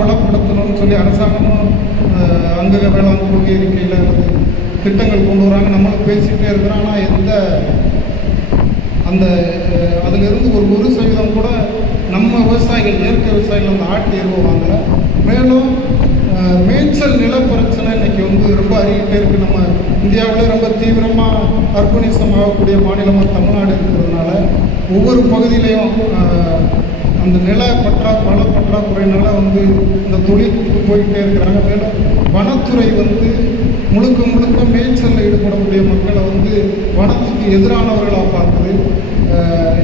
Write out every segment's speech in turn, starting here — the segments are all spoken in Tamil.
வளப்படுத்தணும்னு சொல்லி அரசாங்கமும் அங்கக வேளாண் கொள்கை அறிக்கையில் திட்டங்கள் கொண்டு வராங்க. நம்மளும் பேசிகிட்டே இருக்கிறோம். ஆனால் அந்த அதிலிருந்து ஒரு 1% கூட நம்ம விவசாயிகள், இயற்கை விவசாயிகள் அந்த ஆட்டு எருவை வாங்கலை. மேலும் மேய்ச்சல் நில பிரச்சனை இன்றைக்கி ரொம்ப அறிவிட்டே இருக்குது. நம்ம இந்தியாவில் ரொம்ப தீவிரமாக அர்ப்பணிசம் ஆகக்கூடிய மாநிலமாக தமிழ்நாடு இருக்கிறதுனால ஒவ்வொரு பகுதியிலையும் அந்த நில வள பற்றாக்குறையினால இந்த தொழிலுக்கு போய்கிட்டே இருக்கிறாங்க. மேலும் வனத்துறை முழுக்க மேய்ச்சலில் ஈடுபடக்கூடிய மக்களை வனத்துக்கு எதிரானவர்களாக பார்க்குது.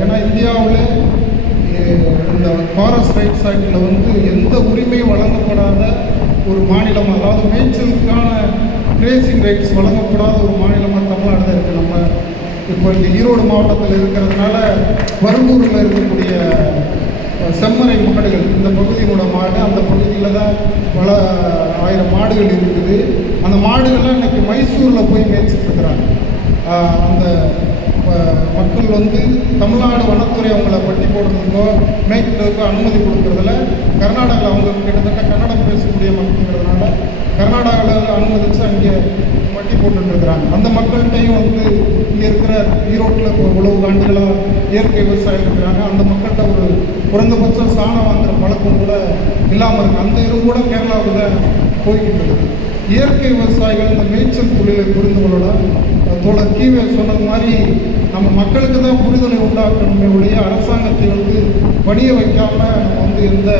ஏன்னா இந்தியாவில் இந்த ஃபாரஸ்ட் ரைட்ஸ் ஆக்டில் எந்த உரிமையும் வழங்கப்படாத ஒரு மாநிலம், அதாவது மேய்ச்சலுக்கான கிரேசிங் ரைட்ஸ் வழங்கப்படாத ஒரு மாநிலமாக தமிழ்நாடு தான் இருக்குது. நம்ம இப்போ இந்த ஈரோடு மாவட்டத்தில் இருக்கிறதுனால பருகூரில் இருக்கக்கூடிய செம்மறை மாடுகள், இந்த பகுதியினோட மாடு, அந்த பகுதியில் தான் பல ஆயிரம் மாடுகள் இருக்குது. அந்த மாடுகள்லாம் இன்றைக்கி மைசூரில் போய் மேய்ச்சிட்ருக்கிறாங்க. அந்த மக்கள் தமிழ்நாடு வனத்துறை அவங்கள பட்டி போடுறதுக்கோ மேய்க்கிறதுக்கோ அனுமதி கொடுக்குறதுல கர்நாடகாவில் அவங்க கிட்டத்தட்ட கன்னடம் பேசக்கூடிய மக்கள்ங்கிறதுனால கர்நாடகாவில் அனுமதித்து அங்கே பட்டி போட்டுருக்குறாங்க. அந்த மக்கள்கிட்டையும் இங்கே இருக்கிற ஈரோட்டில் இப்போ உழவு ஆண்டுகளாக இயற்கை விவசாயம் இருக்கிறாங்க. அந்த மக்கள்கிட்ட ஒரு குறைந்தபட்சம் சாணம் வாங்குகிற பழக்கம் கூட இல்லாமல் இருக்குது. அந்த இதுவும் கூட கேரளாவுக்கு தான் போய்கிட்டு இருக்குது. இயற்கை விவசாயிகள் இந்த மேய்ச்சல் தொழிலை புரிந்து கொள்ளலாம். தோழர் கீவேல் சொன்னது மாதிரி நம்ம மக்களுக்கு தான் புரிதலை உண்டாக்கணுமே ஒழிய அரசாங்கத்தை பணிய வைக்காமல் நம்ம எந்த